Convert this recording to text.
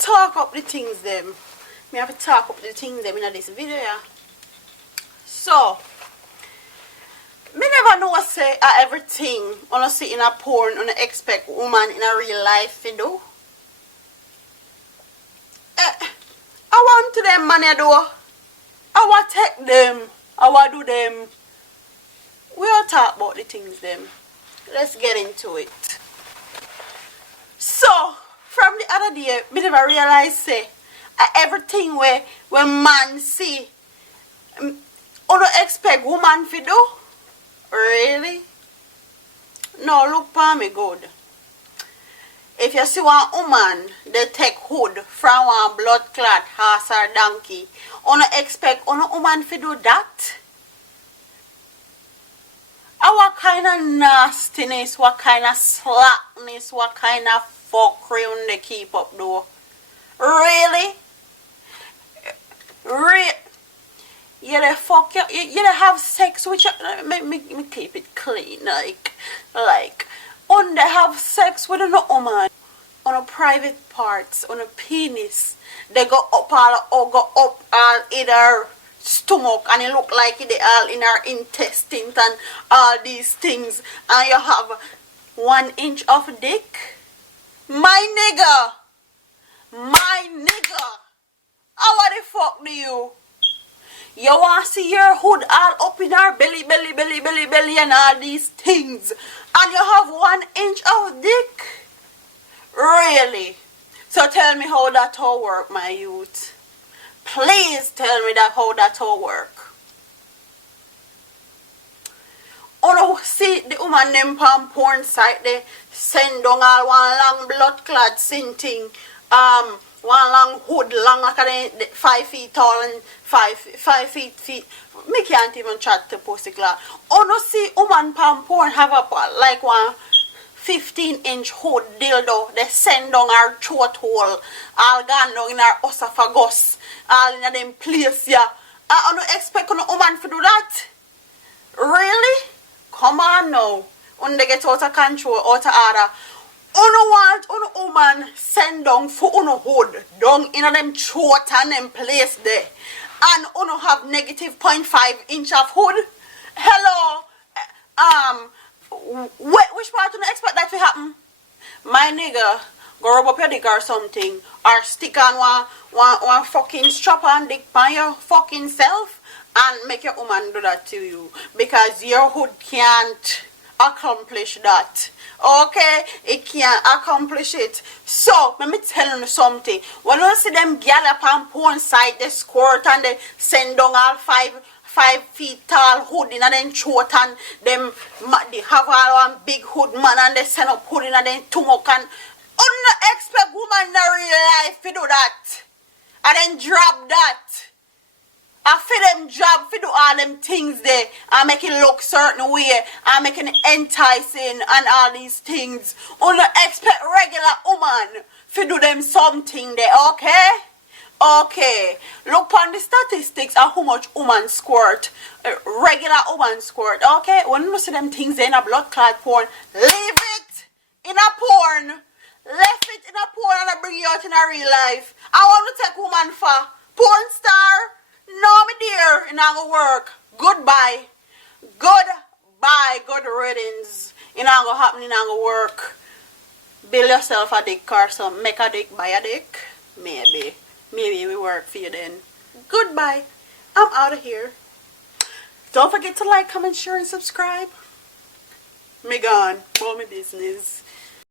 talk up the things them. Me have to talk up the things them in this video. Yeah. So, me never know say everything on a see in a porn on expect woman in a real life to do. I want to them money though. I want take them. I want do them. We'll talk about the things them. Let's get into it. So, from the other day, me never realize say everything where man see, don't expect woman to do. Really? No, look for me good. If you see one woman, they take hood from one blood clot horse or donkey, don't expect one woman to do that. What kind of nastiness, what kind of slackness, what kind of fuckery they keep up though? Really? You they fuck you they have sex with you, me keep it clean, like on they have sex with a woman on a private parts, on a penis, they go up all in her stomach and it look like they all in her intestines and all these things, and you have 1 inch of dick. My nigga, how the fuck do you? You want to see your hood all up in her belly and all these things, and you have 1 inch of dick? Really? So tell me how that all work, my youth. Please tell me that how that all work. Oh, see the woman them on porn site they send down all one long blood clot thing, one long hood long like 5 feet tall and 5 feet. Me can't even chat to pussy clad. Oh no, see woman on porn have a like one 15-inch hood dildo. They send down her throat hole, all gone down in her esophagus, all in them place. Yeah, I don't expect no woman to do that. Really? Come on now. When they get out of control, out of order. Uno want uno woman send down for uno hood down in them throat and them place there. And uno have negative 0.5 inch of hood. Hello. Which part you expect that to happen? My nigga, go rub up your dick or something. Or stick on one fucking strap on dick by your fucking self. And make your woman do that to you. Because your hood can't accomplish that. Okay? It can't accomplish it. So, let me tell you something. When you see them gal up on porn site, they squirt and they send down all 5 feet tall hood in them throat and them they have all one big hood man and they send up hood in them stomach and don't expect woman in real life to do that. And then drop that. I feel them job to do all them things there and make it look certain way and make it enticing and all these things. Only expect regular woman to do them something there, okay? Okay. Look on the statistics of how much woman squirt. Regular woman squirt, okay? When you see them things there in a blood clot porn, leave it in a porn. Left it in a porn and I bring you out in a real life. I want to take woman for porn star. No, me dear, it not gonna work. Goodbye. Good riddance. It not gonna happen, it not gonna work. Build yourself a dick or some, make a dick, buy a dick. Maybe it will work for you then. Goodbye. I'm out of here. Don't forget to like, comment, share, and subscribe. Me gone. All my business.